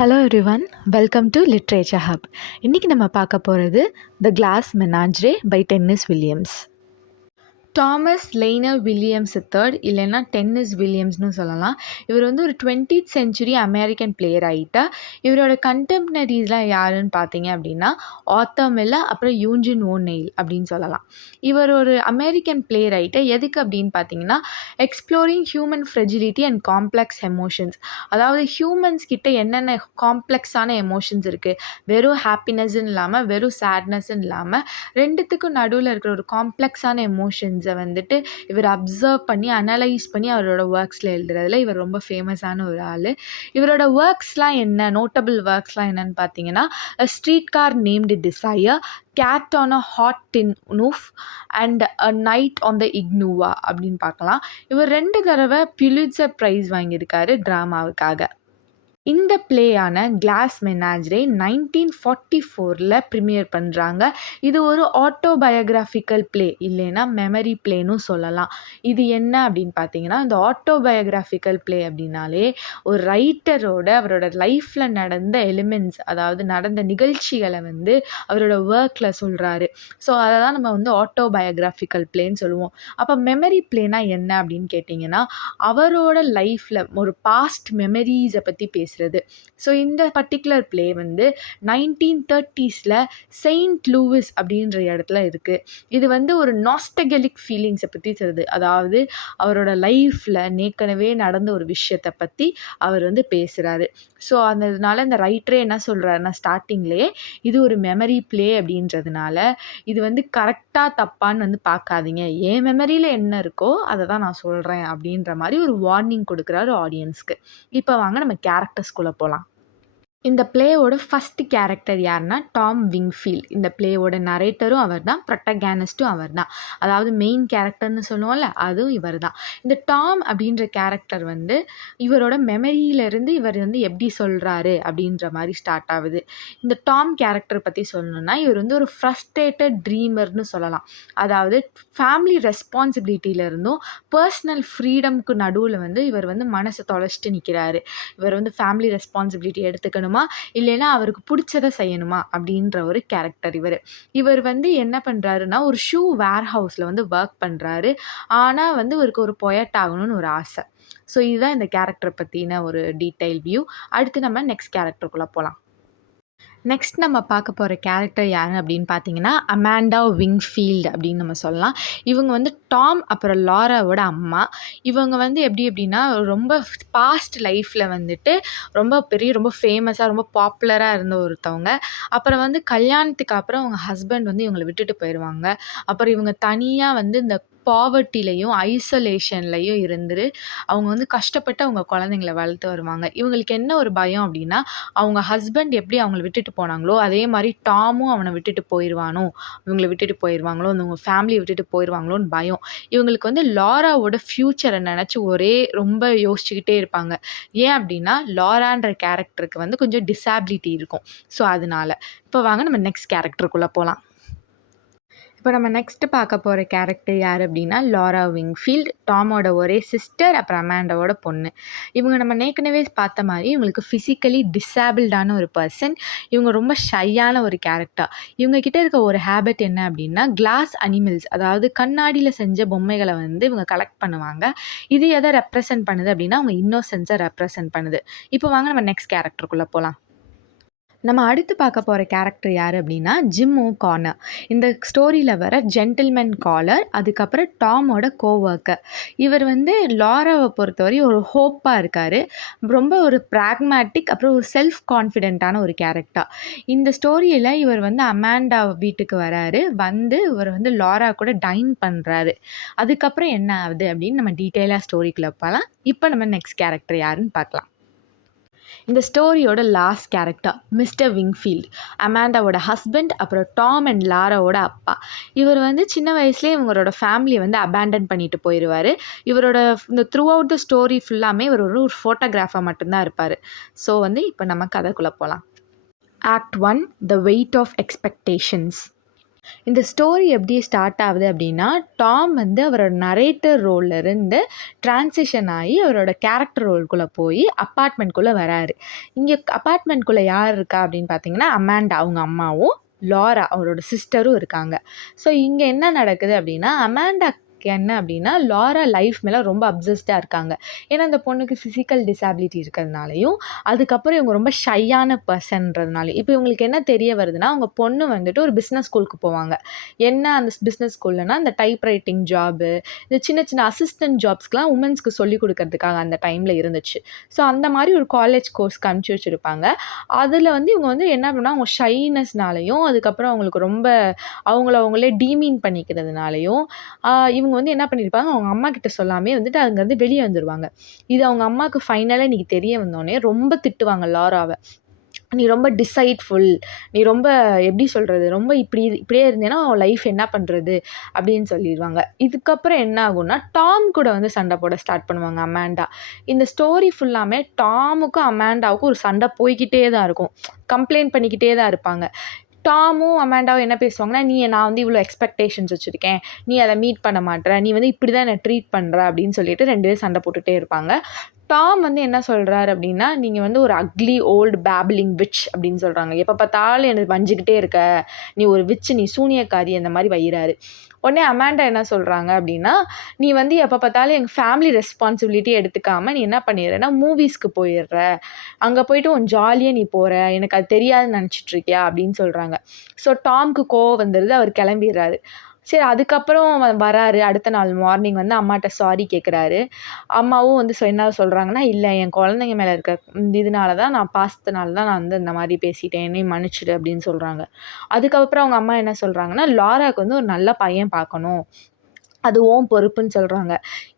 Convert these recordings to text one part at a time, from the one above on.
Hello everyone, welcome to literature hub. இன்றைக்கி நம்ம பார்க்க போகிறது the glass menagerie by Tennessee Williams. Thomas Lanier Williams III இல்லைன்னா Tennessee வில்லியம்ஸ்னு சொல்லலாம். இவர் வந்து ஒரு 20th செஞ்சுரி அமெரிக்கன் பிளேயர் ஆகிட்டா. இவரோட கண்டெம்ப்னரிஸ்லாம் யாருன்னு பார்த்தீங்க அப்படின்னா ஆத்தர் மில்லர், அப்புறம் யூஜின் ஓநெயில் அப்படின்னு சொல்லலாம். இவர் ஒரு அமெரிக்கன் பிளேயர் ஆகிட்டா. எதுக்கு அப்படின்னு பார்த்தீங்கன்னா exploring human fragility and complex emotions. அதாவது ஹியூமன்ஸ் கிட்ட என்னென்ன காம்ப்ளெக்ஸான எமோஷன்ஸ் இருக்குது, வெறும் ஹாப்பினஸ்ன்னு இல்லாமல் வெறும் சேட்னஸ்ன்னு இல்லாமல் ரெண்டுத்துக்கும் நடுவில் இருக்கிற ஒரு காம்ப்ளெக்ஸான எமோஷன்ஸை வந்துட்டு இவர் அப்சர்வ் பண்ணி அனலைஸ் பண்ணி அவரோட ஒர்க்ஸில் எழுதுறதுல இவர் ரொம்ப ஃபேமஸான ஒரு ஆள். இவரோட ஒர்க்ஸ்லாம் என்ன, நோட்டபிள் ஒர்க்ஸ்லாம் என்னன்னு பார்த்தீங்கன்னா streetcar named desire, cat on a hot tin roof and a night on the iguana அப்படின்னு பார்க்கலாம். இவர் 2 தடவை புலிட்சர் ப்ரைஸ் வாங்கியிருக்காரு ட்ராமாவுக்காக. இந்த பிளேயான கிளாஸ் மெனாஜ்ரே 1944 ப்ரீமியர் பண்ணுறாங்க. இது ஒரு ஆட்டோபயோகிராஃபிக்கல் பிளே, இல்லைன்னா மெமரி பிளேன்னு சொல்லலாம். இது என்ன அப்படின்னு பார்த்தீங்கன்னா, இந்த ஆட்டோபயோகிராஃபிக்கல் பிளே அப்படின்னாலே ஒரு ரைட்டரோட அவரோட லைஃப்பில் நடந்த எலிமெண்ட்ஸ், அதாவது நடந்த நிகழ்ச்சிகளை வந்து அவரோட ஒர்க்கில் சொல்கிறாரு. ஸோ அதை தான் நம்ம வந்து ஆட்டோபயோகிராஃபிக்கல் பிளேன்னு சொல்லுவோம். அப்போ மெமரி பிளேனா என்ன அப்படின்னு கேட்டிங்கன்னா, அவரோட லைஃப்பில் ஒரு பாஸ்ட் மெமரிஸை பற்றி பேசுகிறது. ஸோ இந்த பர்டிகுலர் பிளே வந்து 1930s செயின்ட் லூயிஸ் அப்படின்ற இடத்துல இருக்குது. இது வந்து ஒரு நாஸ்டல்ஜிக் ஃபீலிங்ஸை பற்றி தருது. அதாவது அவரோட லைஃப்பில் ஏற்கனவே நடந்த ஒரு விஷயத்தை பற்றி அவர் வந்து பேசுகிறாரு. ஸோ அதனால இந்த ரைட்டரே என்ன சொல்கிறாருன்னா ஸ்டார்டிங்லேயே இது ஒரு மெமரி பிளே அப்படின்றதுனால இது வந்து கரெக்டாக தப்பான்னு வந்து பார்க்காதீங்க, என் மெமரியில் என்ன இருக்கோ அதை தான் நான் சொல்கிறேன் அப்படின்ற மாதிரி ஒரு வார்னிங் கொடுக்குறாரு ஆடியன்ஸ்க்கு. இப்போ வாங்க நம்ம கேரக்டர்ஸ்குள்ளே போகலாம். இந்த பிளேயோட ஃபஸ்ட்டு கேரக்டர் யாருன்னா டாம் விங்ஃபீல்ட். இந்த பிளேயோட நரேட்டரும் அவர் தான், ப்ரொட்டகானிஸ்ட்டும் அவர் தான். அதாவது மெயின் கேரக்டர்னு சொல்லுவோம்ல, அதுவும் இவர் தான். இந்த டாம் அப்படின்ற கேரக்டர் வந்து இவரோட மெமரியிலேருந்து இவர் வந்து எப்படி சொல்கிறாரு அப்படின்ற மாதிரி ஸ்டார்ட் ஆகுது. இந்த டாம் கேரக்டர் பற்றி சொல்லணுன்னா இவர் வந்து ஒரு ஃப்ரஸ்ட்ரேட்டட் ட்ரீமர்னு சொல்லலாம். அதாவது ஃபேமிலி ரெஸ்பான்சிபிலிட்டியிலேருந்தும் பர்சனல் ஃப்ரீடம்க்கு நடுவில் வந்து இவர் வந்து மனசை தொலைச்சிட்டு நிற்கிறாரு. இவர் வந்து ஃபேமிலி ரெஸ்பான்சிபிலிட்டி எடுத்துக்கணும் இல்லைன்னா அவருக்கு பிடிச்சதை செய்யணுமா அப்படின்ற ஒரு கேரக்டர் இவர். இவர் வந்து என்ன பண்ணுறாருன்னா ஒரு ஷூ வேர் ஹவுஸில் வந்து ஒர்க் பண்ணுறாரு. ஆனால் வந்து இவருக்கு ஒரு பொயட் ஆகணும்னு ஒரு ஆசை. ஸோ இதுதான் இந்த கேரக்டரை பற்றின ஒரு டீட்டெயில் வியூ. அடுத்து நம்ம நெக்ஸ்ட் கேரக்டருக்குள்ளே போகலாம். நெக்ஸ்ட் நம்ம பார்க்க போகிற கேரக்டர் யார் அப்படின்னு பார்த்தீங்கன்னா அமாண்டா விங்ஃபீல்டு அப்படின்னு நம்ம சொல்லலாம். இவங்க வந்து டாம் அப்புறம் லாராவோட அம்மா. இவங்க வந்து எப்படி எப்படின்னா ரொம்ப பாஸ்ட் லைஃப்பில் வந்துட்டு ரொம்ப ஃபேமஸாக ரொம்ப பாப்புலராக இருந்த ஒருத்தவங்க. அப்புறம் வந்து கல்யாணத்துக்கு அப்புறம் அவங்க ஹஸ்பண்ட் வந்து இவங்களை விட்டுட்டு போயிடுவாங்க. அப்புறம் இவங்க தனியாக வந்து இந்த பாவர்ட்டிலையும் ஐசோலேஷன்லையும் இருந்து அவங்க வந்து கஷ்டப்பட்டு அவங்க குழந்தைங்கள வளர்த்து வருவாங்க. இவங்களுக்கு என்ன ஒரு பயம் அப்படின்னா அவங்க ஹஸ்பண்ட் எப்படி அவங்கள விட்டுட்டு போனாங்களோ அதே மாதிரி டாமும் அவனை விட்டுட்டு போயிடுவானோ, இவங்களை விட்டுட்டு போயிடுவாங்களோ, அவங்க ஃபேமிலியை விட்டுட்டு போயிடுவாங்களோன்னு பயம். இவங்களுக்கு வந்து லாராவோட ஃப்யூச்சரை நினச்சி ரொம்ப யோசிச்சுக்கிட்டே இருப்பாங்க. ஏன் அப்படின்னா லாரான்ற கேரக்டருக்கு வந்து கொஞ்சம் டிசபிலிட்டி இருக்கும். ஸோ அதனால இப்போ வாங்க நம்ம நெக்ஸ்ட் கேரக்டருக்குள்ளே போகலாம். இப்போ நம்ம நெக்ஸ்ட்டு பார்க்க போகிற கேரக்டர் யார் அப்படின்னா லாரா விங்ஃபீல்ட், டாமோட ஒரே சிஸ்டர், அப்புறம் அமாண்டாவோட பொண்ணு. இவங்க நம்ம ஏற்கனவே பார்த்த மாதிரி இவங்களுக்கு ஃபிசிக்கலி டிசேபிள்டான ஒரு பர்சன். இவங்க ரொம்ப ஷையான ஒரு கேரக்டர். இவங்க கிட்ட இருக்க ஒரு ஹேபிட் என்ன அப்படின்னா கிளாஸ் அனிமல்ஸ், அதாவது கண்ணாடியில் செஞ்ச பொம்மைகளை வந்து இவங்க கலெக்ட் பண்ணுவாங்க. இது எதை ரெப்ரசன்ட் பண்ணுது அப்படின்னா அவங்க இன்னோசென்ஸை ரெப்ரசன்ட் பண்ணுது. இப்போ வாங்க நம்ம நெக்ஸ்ட் கேரக்டருக்குள்ளே போகலாம். நம்ம அடுத்து பார்க்க போகிற கேரக்டர் யார் அப்படின்னா ஜிம் ஓகானர். இந்த ஸ்டோரியில் வர ஜென்டில்மேன் காலர், அதுக்கப்புறம் டாமோட கோவர்க்கர். இவர் வந்து லாராவை பொறுத்தவரை ஒரு ஹோப்பாக இருக்கார். ரொம்ப ஒரு ப்ராக்மேட்டிக், அப்புறம் ஒரு செல்ஃப் கான்ஃபிடென்ட்டான ஒரு கேரக்டர். இந்த ஸ்டோரியில் இவர் வந்து அமாண்டா வீட்டுக்கு வராரு. இவர் வந்து லாரா கூட டைன் பண்ணுறாரு. அதுக்கப்புறம் என்ன ஆகுது அப்படின்னு நம்ம டீட்டெயிலாக ஸ்டோரிக்குள்ளே போகலாம். இப்போ நம்ம நெக்ஸ்ட் கேரக்டர் யாருன்னு பார்க்கலாம். இந்த ஸ்டோரியோட லாஸ்ட் கேரக்டர் மிஸ்டர் விங்ஃபீல்ட், அமாண்டாவோட ஹஸ்பண்ட், அப்புறம் டாம் அண்ட் லாராவோட அப்பா. இவர் வந்து சின்ன வயசுலேயே இவங்களோட ஃபேமிலியை வந்து அபேண்டன் பண்ணிட்டு போயிடுவார். இவரோட இந்த த்ரூ அவுட் த ஸ்டோரி ஃபுல்லாமே இவர் ஒரு ஃபோட்டோகிராஃபர் மட்டும்தான் இருப்பார். ஸோ வந்து இப்போ நம்ம கதைக்குள்ளே போகலாம். Act 1 the weight of expectations. இந்த ஸ்டோரி எப்படி ஸ்டார்ட் ஆகுது அப்படின்னா, டாம் வந்து அவரோட நரேட்டர் ரோல்லேருந்து ட்ரான்சிஷன் ஆகி அவரோட கேரக்டர் ரோல்குள்ளே போய் அப்பார்ட்மெண்ட்குள்ளே வராரு. இங்கே அப்பார்ட்மெண்ட்குள்ளே யார் இருக்கா அப்படின்னு பார்த்தீங்கன்னா, அமாண்டா அவங்க அம்மாவும், லாரா அவரோட சிஸ்டரும் இருக்காங்க. ஸோ இங்கே என்ன நடக்குது அப்படின்னா, அமாண்டாக்கு என்ன அப்படின்னா, லாரா லைஃப் மேலே ரொம்ப அப்சஸ்டாக இருக்காங்க. ஏன்னா அந்த பொண்ணுக்கு ஃபிசிக்கல் டிசபிலிட்டி இருக்கிறதுனாலையும், அதுக்கப்புறம் இவங்க ரொம்ப ஷையான பர்சன்றதுனாலையும். இப்போ இவங்களுக்கு என்ன தெரிய வருதுன்னா, அவங்க பொண்ணு வந்துட்டு ஒரு பிஸ்னஸ் ஸ்கூலுக்கு போவாங்க. என்ன அந்த பிஸ்னஸ் ஸ்கூல்லனா, இந்த டைப் ரைட்டிங் ஜாபு, இந்த சின்ன சின்ன அசிஸ்டன்ட் ஜாப்ஸ்க்குலாம் உமன்ஸ்க்கு சொல்லிக் கொடுக்கறதுக்காக அந்த டைமில் இருந்துச்சு. ஸோ அந்த மாதிரி ஒரு காலேஜ் கோர்ஸ்க்கு அனுப்பிச்சி வச்சுருப்பாங்க. அதில் வந்து இவங்க வந்து என்ன பண்ணா, அவங்க ஷைனஸ்னாலையும், அதுக்கப்புறம் அவங்களுக்கு ரொம்ப அவங்கள அவங்களே டீமீன் பண்ணிக்கிறதுனாலையும், இவங்க வந்து என்ன பண்ணியிருப்பாங்க, அவங்க அம்மா கிட்ட சொல்லாமயே வந்துட்டு அங்கேருந்து வெளியே வந்துருவாங்க. இது அவங்க அம்மாவுக்கு ஃபைனலா இன்னைக்கு தெரிய வந்தோனே ரொம்ப திட்டுவாங்க லாராவ. "நீ ரொம்ப டிசைட்ஃபுல். நீ ரொம்ப எப்படி சொல்றது? ரொம்ப இப்படியே இருந்தேன்னா உன் லைஃப் என்ன பண்றது?" அப்படின்னு சொல்லிருவாங்க. இதுக்கப்புறம் என்ன ஆகும்னா, டாம் கூட வந்து சண்டை போட ஸ்டார்ட் பண்ணுவாங்க அமாண்டா. இந்த ஸ்டோரி ஃபுல்லாமே டாமுக்கும் அமாண்டாவுக்கும் ஒரு சண்டை போய்க்கிட்டே தான் இருக்கும். கம்ப்ளைண்ட் பண்ணிக்கிட்டே தான் இருப்பாங்க. டாமும் அமாண்டாவும் என்ன பேசுவாங்கன்னா, நான் வந்து இவ்வளோ எக்ஸ்பெக்டேஷன்ஸ் வச்சுருக்கேன். நீ அத மீட் பண்ண மாட்ற. நீ வந்து இப்படி தான் என்ன ட்ரீட் பண்ற அப்படின்னு சொல்லிட்டு 2 பேரும் சண்டை போட்டுட்டே இருப்பாங்க. டாம் வந்து என்ன சொல்றாரு அப்படின்னா, "நீங்க வந்து ஒரு அக்லி ஓல்டு பேபிளிங் விட்ச்" அப்படின்னு சொல்றாங்க. "எப்ப பார்த்தாலும் என்ன வஞ்சிக்கிட்டே இருக்க. நீ ஒரு விட்ச், நீ சூனியக்காரி" அந்த மாரி வையிறாரு. உடனே அமாண்டா என்ன சொல்றாங்க அப்படின்னா, "நீ வந்து எப்ப பார்த்தாலும் எங்க ஃபேமிலி ரெஸ்பான்சிபிலிட்டி எடுத்துக்காம நீ என்ன பண்ணிடுறன்னா, மூவிஸ்க்கு போயிடுற. அங்க போயிட்டு உன் ஜாலியா நீ போற. எனக்கு அது தெரியாதுன்னு நெனச்சிட்டு இருக்கியா?" அப்படின்னு சொல்றாங்க. ஸோ டாம்க்கு கோவம் வந்துருது. அவர் கிளம்பிர்றாரு. சரி அதுக்கப்புறம் வராரு. அடுத்த நாள் மார்னிங் வந்து அம்மாட்ட சாரி கேட்குறாரு. அம்மாவும் வந்து என்ன சொல்றாங்கன்னா, "இல்ல என் குழந்தைங்க மேல இருக்க இதனால தான் நான் பாசத்தினால தான் நான் வந்து இந்த மாரி பேசிட்டேன். என்னையும் மன்னிச்சிடு" அப்படின்னு சொல்றாங்க. அதுக்கப்புறம் அவங்க அம்மா என்ன சொல்றாங்கன்னா, "லாராக்கு வந்து ஒரு நல்ல பையன் பார்க்கணும். அது உன் பொறுப்புன்னு" சொல்றாங்க.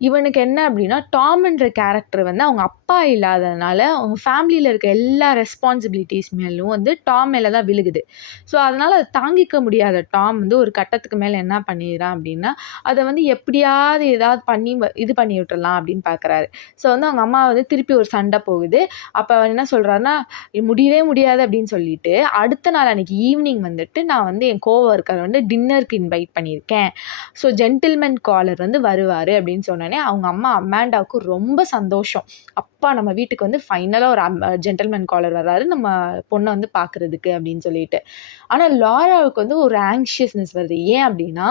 இவனுக்கு என்ன அப்படின்னா, டாம்ன்ற கேரக்டர் வந்து அவங்க அப்பா இல்லாததுனால, அவங்க ஃபேமிலியில இருக்க எல்லா ரெஸ்பான்சிபிலிட்டீஸ் மேலும் வந்து டாம் மேல தான் விழுகுது. ஸோ, அதனால அத தாங்கிக்க முடியாத டாம் வந்து ஒரு கட்டத்துக்கு மேல என்ன பண்ணிடுறான் அப்படின்னா, அத வந்து எப்படியாவது ஏதாவது பண்ணி இது பண்ணி விட்டுறலாம் அப்படின்னு பார்க்குறாரு. ஸோ, வந்து அவங்க அம்மா வந்து திருப்பி ஒரு சண்டை போகுது. அப்ப அவர் என்ன சொல்றாருன்னா, முடியவே முடியாது அப்படின்னு சொல்லிட்டு, அடுத்த நாள் அன்னைக்கு ஈவினிங் வந்துட்டு, நான் வந்து என் கோவொர்க்கர வந்து டின்னருக்கு இன்வைட் பண்ணியிருக்கேன். ஸோ ஜென்டில்மேன் காலர் வந்து வருவாரு அப்படின்னு சொன்னோனே, அவங்க அம்மா அமாண்டாவுக்கு ரொம்ப சந்தோஷம். அப்பா நம்ம வீட்டுக்கு வந்து ஃபைனலா ஒரு ஜென்டில்மேன் காலர் வர்றாரு, நம்ம பொண்ண வந்து பார்க்குறதுக்கு அப்படின்னு சொல்லிட்டு. ஆனா லாராவுக்கு வந்து ஒரு ஆங்ஷியஸ்னஸ் வருது. ஏன் அப்படின்னா,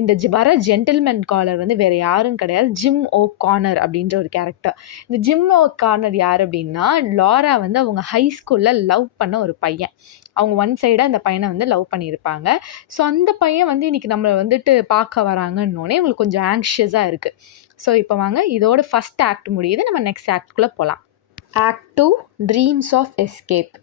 இந்த வர ஜென்டில்மேன் காலர் வந்து வேற யாரும் கிடையாது. ஜிம் ஓகானர் அப்படின்ற ஒரு கேரக்டர். இந்த ஜிம் ஓகானர் யார் அப்படின்னா, லாரா வந்து அவங்க ஹை ஸ்கூல்ல லவ் பண்ண ஒரு பையன். அவங்க ஒன் சைடா அந்த பையன வந்து லவ் பண்ணியிருப்பாங்க. ஸோ அந்த பையன் வந்து இன்னைக்கு நம்மள வந்துட்டு பார்க்க வராங்கன்னோனே இவங்களுக்கு கொஞ்சம் ஆங்ஷியஸா இருக்கு. ஸோ இப்போ வாங்க இதோட ஃபர்ஸ்ட் ஆக்ட் முடியுது. நம்ம நெக்ஸ்ட் ஆக்ட்குள்ள போலாம். Act 2 dreams of escape.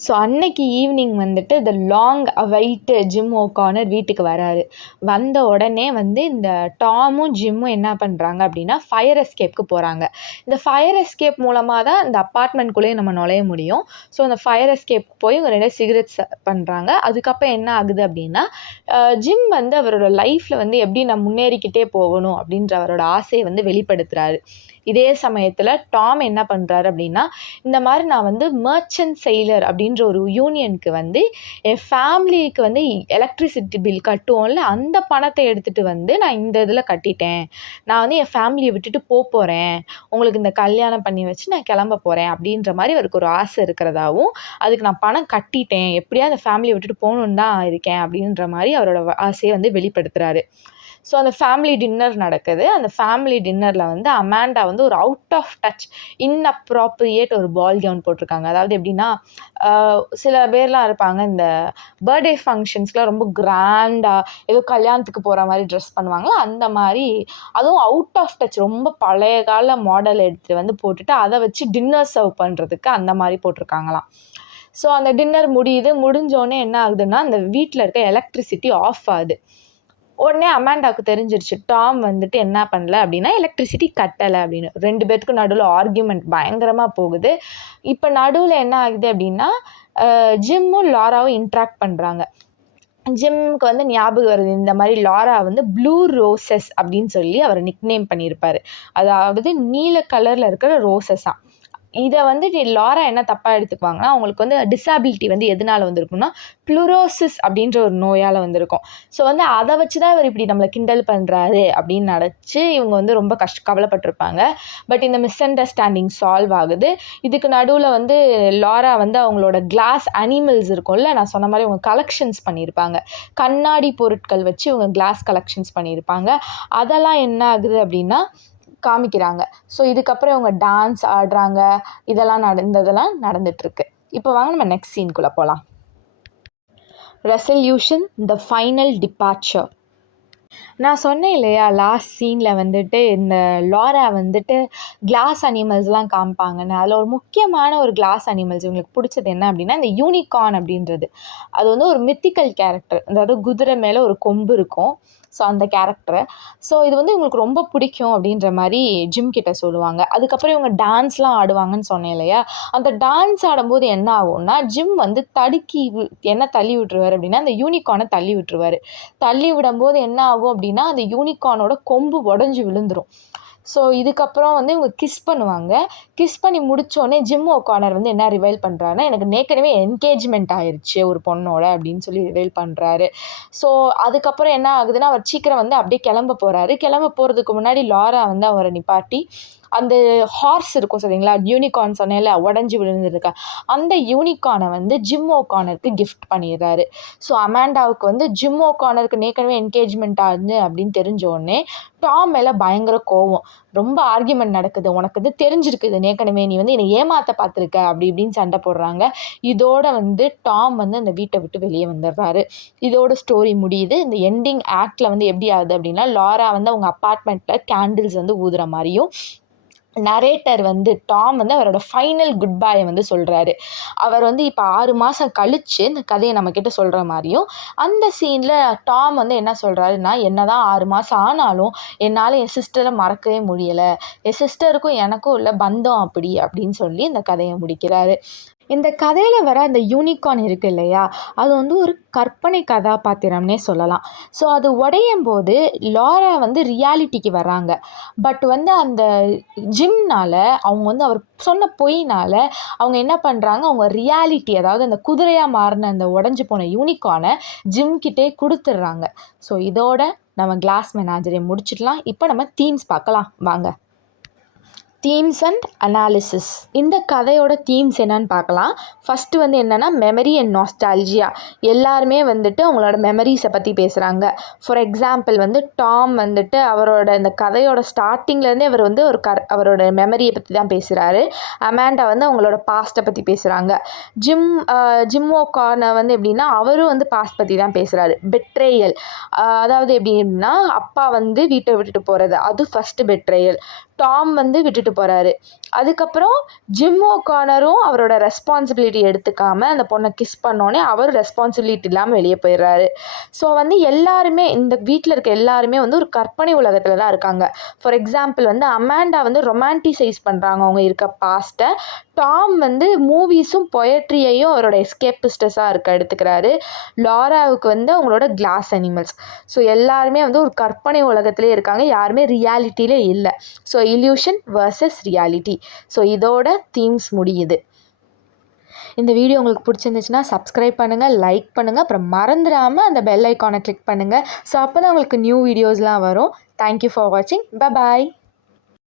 So அன்னைக்கு ஈவினிங் வந்துட்டு the long await gym O'Connor வீட்டுக்கு வராரு. வந்த உடனே வந்து இந்த டாமும் ஜிம்மும் என்ன பண்ணுறாங்க அப்படின்னா, ஃபயர் எஸ்கேப்க்கு போகிறாங்க. இந்த ஃபயர் எஸ்கேப் மூலமாக தான் இந்த அப்பார்ட்மெண்ட்குள்ளேயே நம்ம நுழைய முடியும். ஸோ அந்த ஃபயர் எஸ்கேப்க்கு போய் இவங்க 2 சிகரெட்ஸ் பண்ணுறாங்க. அதுக்கப்புறம் என்ன ஆகுது அப்படின்னா, ஜிம் வந்து அவரோட லைஃப்பில் வந்து எப்படி நான் முன்னேறிக்கிட்டே போகணும் அப்படின்ற அவரோட ஆசையை வந்து வெளிப்படுத்துகிறாரு. இதே சமயத்தில் டாம் என்ன பண்ணுறாரு அப்படின்னா, இந்த மாதிரி நான் வந்து மர்ச்சன்ட் செயிலர் அப்படின்ற ஒரு யூனியனுக்கு வந்து என் ஃபேமிலிக்கு வந்து எலக்ட்ரிசிட்டி பில் கட்டுவோம்ல, அந்த பணத்தை எடுத்துகிட்டு வந்து நான் இந்த இதில் கட்டிட்டேன். நான் வந்து என் ஃபேமிலியை விட்டுட்டு போகிறேன். உங்களுக்கு இந்த கல்யாணம் பண்ணி வச்சு நான் கிளம்ப போகிறேன் அப்படின்ற மாதிரி அவருக்கு ஒரு ஆசை இருக்கிறதாவும், அதுக்கு நான் பணம் கட்டிட்டேன். எப்படியாவது அந்த ஃபேமிலியை விட்டுட்டு போகணுன்னு தான் இருக்கேன் அப்படின்ற மாதிரி அவரோட ஆசையை வந்து வெளிப்படுத்துகிறாரு. ஸோ அந்த ஃபேமிலி டின்னர் நடக்குது. அந்த ஃபேமிலி டின்னரில் வந்து அமாண்டா வந்து ஒரு அவுட் ஆஃப் டச் இன்அப்ராப்ரியேட் ஒரு பால் கவுன் போட்டிருக்காங்க. அதாவது எப்படின்னா, சில பேர்லாம் இருப்பாங்க இந்த பர்த்டே ஃபங்க்ஷன்ஸ்க்குலாம் ரொம்ப கிராண்டாக ஏதோ கல்யாணத்துக்கு போகிற மாதிரி ட்ரெஸ் பண்ணுவாங்கல்ல, அந்த மாதிரி அதுவும் அவுட் ஆஃப் டச் ரொம்ப பழைய கால மாடல் எடுத்துகிட்டு வந்து போட்டுட்டு அதை வச்சு டின்னர் சர்வ் பண்ணுறதுக்கு அந்த மாதிரி போட்டிருக்காங்களாம். ஸோ அந்த டின்னர் முடிஞ்சோடனே என்ன ஆகுதுன்னா, அந்த வீட்டில் இருக்க எலக்ட்ரிசிட்டி ஆஃப் ஆகுது. உடனே அமாண்டாவுக்கு தெரிஞ்சிருச்சு. டாம் வந்துட்டு என்ன பண்ணல அப்படின்னா, எலக்ட்ரிசிட்டி கட்டலை அப்படின்னு. 2 பேத்துக்கும் நடுவில் ஆர்கியூமெண்ட் பயங்கரமா போகுது. இப்ப நடுவுல என்ன ஆகுது அப்படின்னா, ஜிம்மும் லாராவும் இன்ட்ராக்ட் பண்றாங்க. ஜிம்முக்கு வந்து ஞாபகம் வருது. இந்த மாதிரி லாரா வந்து ப்ளூ ரோசஸ் அப்படின்னு சொல்லி அவர் நிக்நேம் பண்ணியிருப்பாரு. அதாவது நீல கலர்ல இருக்கிற ரோசஸாம். இதை வந்து லாரா என்ன தப்பாக எடுத்துக்குவாங்கன்னா, அவங்களுக்கு வந்து டிசபிலிட்டி வந்து எதனால வந்திருக்கும்னா, ப்ளூரோசிஸ் அப்படின்ற ஒரு நோயால் வந்திருக்கும். ஸோ வந்து அதை வச்சு தான் இவர் இப்படி நம்மளை கிண்டல் பண்ணுறாரு அப்படின்னு நினச்சி இவங்க வந்து ரொம்ப கவலைப்பட்டிருப்பாங்க. பட் இந்த மிஸ் அண்டர்ஸ்டாண்டிங் சால்வ் ஆகுது. இதுக்கு நடுவில் வந்து லாரா வந்து அவங்களோட கிளாஸ் அனிமல்ஸ் இருக்கும்ல, நான் சொன்ன மாதிரி அவங்க கலெக்ஷன்ஸ் பண்ணியிருப்பாங்க. கண்ணாடி பொருட்கள் வச்சு இவங்க கிளாஸ் கலெக்ஷன்ஸ் பண்ணியிருப்பாங்க. அதெல்லாம் என்ன ஆகுது அப்படின்னா காமிக்கிறாங்க. ஸோ இதுக்கப்புறம் இவங்க டான்ஸ் ஆடுறாங்க. இதெல்லாம் நடந்துட்டுருக்கு. இப்போ வாங்க நம்ம நெக்ஸ்ட் சீன்குள்ளே போகலாம். Resolution, the final departure. நான் சொன்னேன் இல்லையா, லாஸ்ட் சீனில் வந்துட்டு இந்த லாரா வந்துட்டு கிளாஸ் அனிமல்ஸ்லாம் காமிப்பாங்கன்னு. அதில் ஒரு முக்கியமான ஒரு கிளாஸ் அனிமல்ஸ் இவங்களுக்கு பிடிச்சது என்ன அப்படின்னா, இந்த யூனிகார்ன் அப்படின்றது. அது வந்து ஒரு மித்திக்கல் கேரக்டர். அதாவது குதிரை மேலே ஒரு கொம்பு இருக்கும். ஸோ அந்த கேரக்டரை. ஸோ இது வந்து இவங்களுக்கு ரொம்ப பிடிக்கும் அப்படின்ற மாதிரி ஜிம் கிட்ட சொல்லுவாங்க. அதுக்கப்புறம் இவங்க டான்ஸ்லாம் ஆடுவாங்கன்னு சொன்னேன் இல்லையா, அந்த டான்ஸ் ஆடும்போது என்ன ஆகும்னா, ஜிம் வந்து என்ன தள்ளி விட்டுருவார் அப்படின்னா, அந்த யூனிகார்னை தள்ளி விட்டுருவார். தள்ளி விடும்போது என்ன ஆகும் அப்படின்னா, அந்த யூனிகார்னோட கொம்பு உடஞ்சி விழுந்துடும். ஸோ இதுக்கப்புறம் வந்து இவங்க கிஸ் பண்ணுவாங்க. கிஸ் பண்ணி முடித்தோடனே ஜிம் ஓகானர் வந்து என்ன ரிவைல் பண்ணுறாருன்னா, எனக்கு ஏற்கனவே என்கேஜ்மெண்ட் ஆயிடுச்சு ஒரு பொண்ணோட அப்படின்னு சொல்லி ரிவைல் பண்ணுறாரு. ஸோ அதுக்கப்புறம் என்ன ஆகுதுன்னா, அவர் சீக்கிரம் வந்து அப்படியே கிளம்ப போகிறாரு. கிளம்ப போகிறதுக்கு முன்னாடி லாரா வந்து அவரை நிப்பாட்டி, அந்த ஹார்ஸ் இருக்கும் சரிங்களா, யூனிகார்ன் சொன்னேன்ல உடஞ்சி விழுந்துருக்கா, அந்த யூனிகார்னை வந்து ஜிம் ஓகானருக்கு கிஃப்ட் பண்ணிடுறாரு. ஸோ அமாண்டாவுக்கு வந்து ஜிம் ஓகானருக்கு ஏற்கனவே என்கேஜ்மெண்ட் ஆகுது அப்படின்னு தெரிஞ்சோடனே டாம் மேலே பயங்கர கோவம். ரொம்ப ஆர்கியூமெண்ட் நடக்குது. உனக்கு இது தெரிஞ்சிருக்குது ஏற்கனவே, நீ வந்து என்னை ஏமாற்ற பார்த்துருக்க அப்படி இப்படின்னு சண்டை போடுறாங்க. இதோட வந்து டாம் வந்து அந்த வீட்டை விட்டு வெளியே வந்துடுறாரு. இதோட ஸ்டோரி முடியுது. இந்த எண்டிங் ஆக்டில் வந்து எப்படி ஆகுது அப்படின்னா, லாரா வந்து அவங்க அப்பார்ட்மெண்ட்டில் கேண்டில்ஸ் வந்து ஊதுற மாதிரியும், நரேட்டர் வந்து டாம் வந்து அவரோட ஃபைனல் குட் பாயை வந்து சொல்கிறாரு. அவர் வந்து இப்போ 6 மாதம் கழித்து இந்த கதையை நம்மக்கிட்ட சொல்கிற மாதிரியும், அந்த சீனில் டாம் வந்து என்ன சொல்கிறாருன்னா, என்ன தான் 6 மாதம் ஆனாலும் என்னால் என் சிஸ்டரை மறக்கவே முடியலை, என் சிஸ்டருக்கும் எனக்கும் உள்ள பந்தம் அப்படி அப்படின்னு சொல்லி இந்த கதையை முடிக்கிறாரு. இந்த கதையில் வர அந்த யூனிகார்ன் இருக்குது இல்லையா, அது வந்து ஒரு கற்பனை கதாபாத்திரம்னே சொல்லலாம். ஸோ அது உடையும் போது லாரா வந்து ரியாலிட்டிக்கு வராங்க. பட் வந்து அந்த ஜிம்னால் அவங்க வந்து அவர் சொன்ன பொய்னால் அவங்க என்ன பண்ணுறாங்க, அவங்க ரியாலிட்டி, அதாவது அந்த குதிரையாக மாறின அந்த உடஞ்சி போன யூனிகார்னை ஜிம்கிட்டே கொடுத்துட்றாங்க. ஸோ இதோட நம்ம கிளாஸ் மெனாஜரை முடிச்சிடலாம். இப்போ நம்ம தீம்ஸ் பார்க்கலாம் வாங்க. Themes and analysis. இந்த கதையோட தீம்ஸ் என்னன்னு பார்க்கலாம். ஃபஸ்ட்டு வந்து என்னென்னா, மெமரி அண்ட் நாஸ்டால்ஜியா. எல்லாருமே வந்துட்டு அவங்களோட மெமரிஸை பற்றி பேசுகிறாங்க. ஃபார் எக்ஸாம்பிள் வந்து டாம் வந்துட்டு அவரோட இந்த கதையோட ஸ்டார்டிங்லேருந்தே அவர் வந்து அவரோட மெமரியை பற்றி தான் பேசுகிறாரு. அமாண்டா வந்து அவங்களோட பாஸ்ட்டை பற்றி பேசுகிறாங்க. ஜிம் ஓகானர் வந்து எப்படின்னா, அவரும் வந்து பாஸ்ட் பற்றி தான் பேசுகிறாரு. பெட்ரேயல், அதாவது எப்படின்னா அப்பா வந்து வீட்டை விட்டுட்டு போகிறது, அது ஃபஸ்ட்டு பெட்ரேயல். டாம் வந்து விட்டுட்டு போகிறாரு. அதுக்கப்புறம் ஜிம் ஓகானரும் அவரோட ரெஸ்பான்சிபிலிட்டி எடுத்துக்காமல் அந்த பொண்ணை கிஸ் பண்ணோன்னே அவர் ரெஸ்பான்சிபிலிட்டி இல்லாமல் வெளியே போயிடுறாரு. ஸோ வந்து எல்லாருமே இந்த வீட்டில் இருக்க எல்லாருமே வந்து ஒரு கற்பனை உலகத்தில் தான் இருக்காங்க. ஃபார் எக்ஸாம்பிள் வந்து அமாண்டா வந்து ரொமான்டிசைஸ் பண்ணுறாங்க அவங்க இருக்க பாஸ்ட்டை. டாம் வந்து மூவிஸும் பொயட்ரியையும் அவரோட எஸ்கேப்பிஸ்டஸாக எடுத்துக்கிறாரு. லாராவுக்கு வந்து அவங்களோட கிளாஸ் அனிமல்ஸ். ஸோ எல்லாருமே வந்து ஒரு கற்பனை உலகத்திலே இருக்காங்க, யாருமே ரியாலிட்டியிலே இல்லை. So illusion versus reality. So இதோட தீம்ஸ் முடியுது. இந்த வீடியோ உங்களுக்கு பிடிச்சிருந்துச்சுன்னா சப்ஸ்கிரைப் பண்ணுங்கள், லைக் பண்ணுங்கள், அப்புறம் மறந்துடாமல் அந்த பெல் ஐக்கானை கிளிக் பண்ணுங்கள். ஸோ அப்போ தான் உங்களுக்கு நியூ வீடியோஸ்லாம் வரும். தேங்க்யூ ஃபார் வாட்சிங். Bye bye.